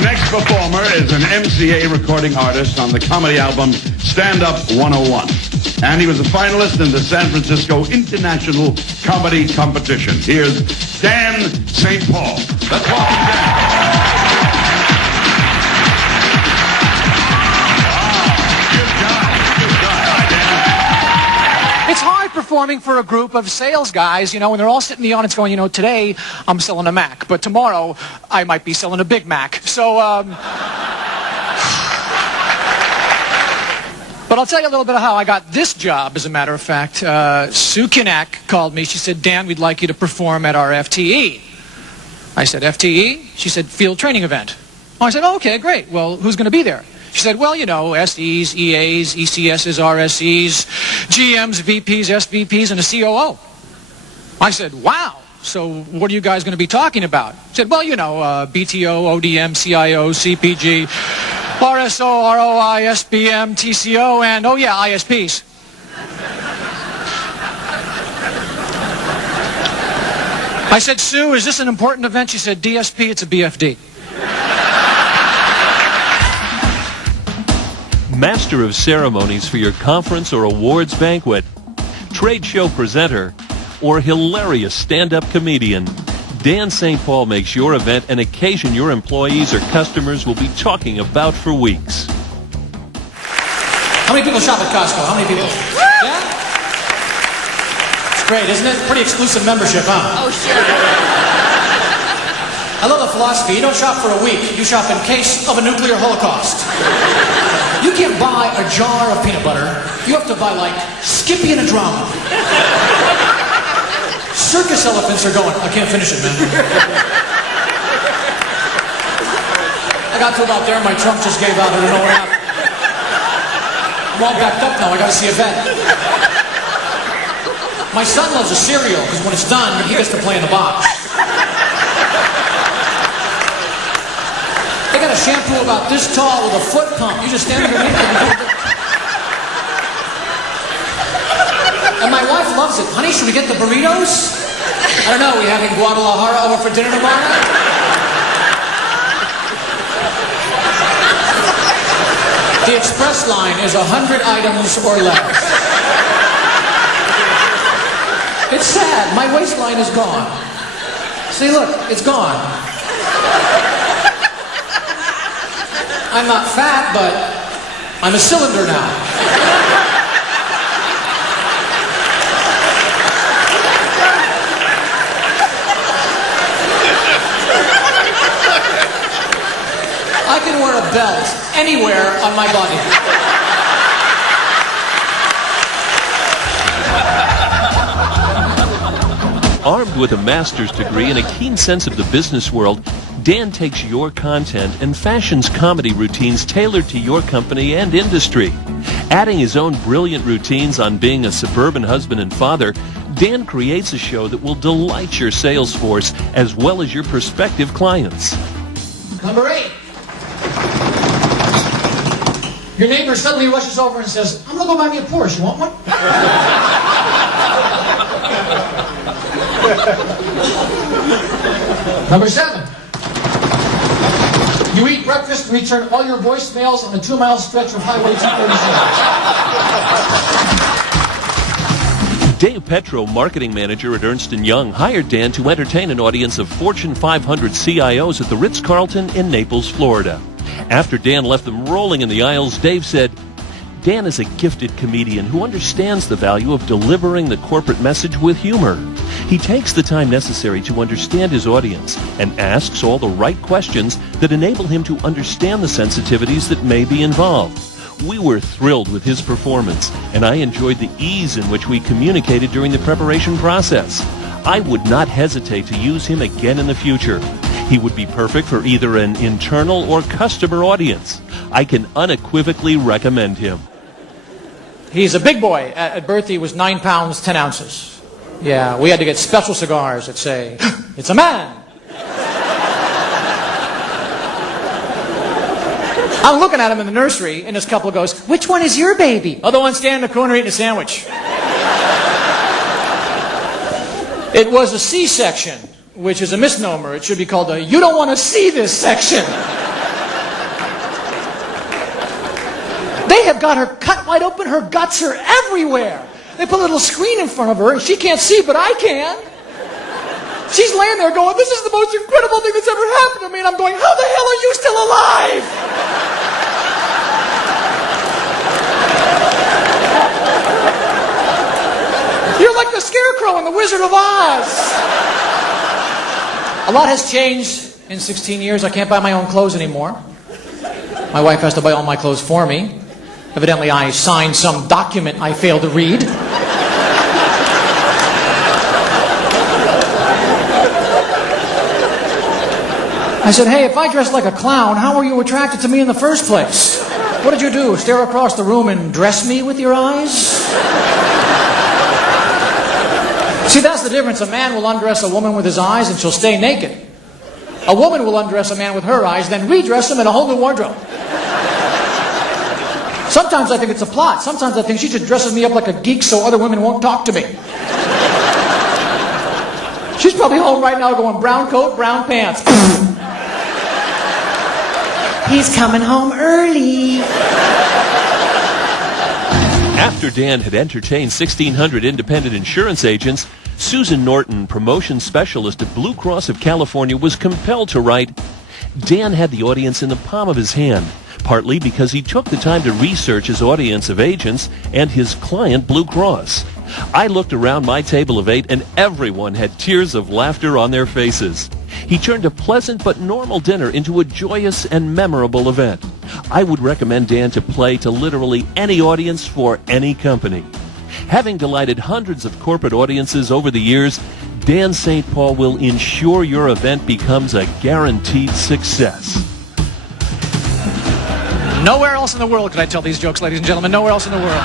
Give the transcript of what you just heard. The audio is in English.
Our next performer is an MCA recording artist on the comedy album Stand Up 101. And he was a finalist in the San Francisco International Comedy Competition. Here's DanStPaul. Let's welcome Dan. It's hard performing for a group of sales guys, when they're all sitting in the audience going, today I'm selling a Mac, but tomorrow I might be selling a Big Mac. So, but I'll tell you a little bit of how I got this job, as a matter of fact. Sue Kinnack called me. She said, Dan, we'd like you to perform at our FTE. I said, FTE? She said, field training event. Oh, I said, oh, okay, great. Well, who's going to be there? She said, well, SEs, EAs, ECSs, RSEs, GMs, VPs, SVPs, and a COO. I said, wow. So what are you guys going to be talking about? She said, well, BTO, ODM, CIO, CPG, RSO, ROI, SBM, TCO, and, oh yeah, ISPs. I said, Sue, is this an important event? She said, DSP, it's a BFD. Master of ceremonies for your conference or awards banquet, trade show presenter, or hilarious stand-up comedian, DanStPaul makes your event an occasion your employees or customers will be talking about for weeks. How many people shop at Costco? How many people? Yeah? It's great, isn't it? Pretty exclusive membership, huh? Oh, sure. I love the philosophy. You don't shop for a week. You shop in case of a nuclear holocaust. You can't buy a jar of peanut butter. You have to buy, like, Skippy and a drum. Circus elephants are going. I can't finish it, man. I got to about there, my trunk just gave out. I don't know what happened. I'm all backed up now. I got to see a vet. My son loves a cereal, because when it's done, he gets to play in the box. They got a shampoo about this tall with a foot pump. You just stand underneath it. And my wife loves it. Honey, should we get the burritos? I don't know. We having Guadalajara over for dinner tomorrow night? The express line is 100 items or less. It's sad. My waistline is gone. See, look, it's gone. I'm not fat, but I'm a cylinder now. I can wear a belt anywhere on my body. Armed with a master's degree and a keen sense of the business world, Dan takes your content and fashions comedy routines tailored to your company and industry. Adding his own brilliant routines on being a suburban husband and father, Dan creates a show that will delight your sales force as well as your prospective clients. Number 8. Your neighbor suddenly rushes over and says, I'm going to go buy me a Porsche. You want one? Number 7. You eat breakfast and return all your voicemails on the 2-mile stretch of Highway 237. Dave Petro, marketing manager at Ernst Young, hired Dan to entertain an audience of Fortune 500 CIOs at the Ritz-Carlton in Naples, Florida. After Dan left them rolling in the aisles, Dave said, Dan is a gifted comedian who understands the value of delivering the corporate message with humor. He takes the time necessary to understand his audience and asks all the right questions that enable him to understand the sensitivities that may be involved. We were thrilled with his performance, and I enjoyed the ease in which we communicated during the preparation process. I would not hesitate to use him again in the future. He would be perfect for either an internal or customer audience. I can unequivocally recommend him. He's a big boy. At birth, he was 9 pounds, 10 ounces. Yeah, we had to get special cigars that say, it's a man. I'm looking at him in the nursery, and this couple goes, which one is your baby? Other one standing in the corner eating a sandwich. It was a C-section, which is a misnomer. It should be called a you don't want to see this section. I've got her cut wide open. Her guts are everywhere. They put a little screen in front of her, and she can't see, but I can. She's laying there going, this is the most incredible thing that's ever happened to me. And I'm going, how the hell are you still alive? You're like the Scarecrow in The Wizard of Oz. A lot has changed in 16 years. I can't buy my own clothes anymore. My wife has to buy all my clothes for me. Evidently, I signed some document I failed to read. I said, hey, if I dressed like a clown, how were you attracted to me in the first place? What did you do, stare across the room and dress me with your eyes? See, that's the difference. A man will undress a woman with his eyes and she'll stay naked. A woman will undress a man with her eyes, then redress him in a whole new wardrobe. Sometimes I think it's a plot. Sometimes I think she just dresses me up like a geek so other women won't talk to me. She's probably home right now going, brown coat, brown pants. He's coming home early. After Dan had entertained 1,600 independent insurance agents, Susan Norton, promotion specialist at Blue Cross of California, was compelled to write, Dan had the audience in the palm of his hand, partly because he took the time to research his audience of agents and his client, Blue Cross. I looked around my table of 8 and everyone had tears of laughter on their faces. He turned a pleasant but normal dinner into a joyous and memorable event. I would recommend Dan to play to literally any audience for any company. Having delighted hundreds of corporate audiences over the years, DanStPaul will ensure your event becomes a guaranteed success. Nowhere else in the world could I tell these jokes, ladies and gentlemen. Nowhere else in the world.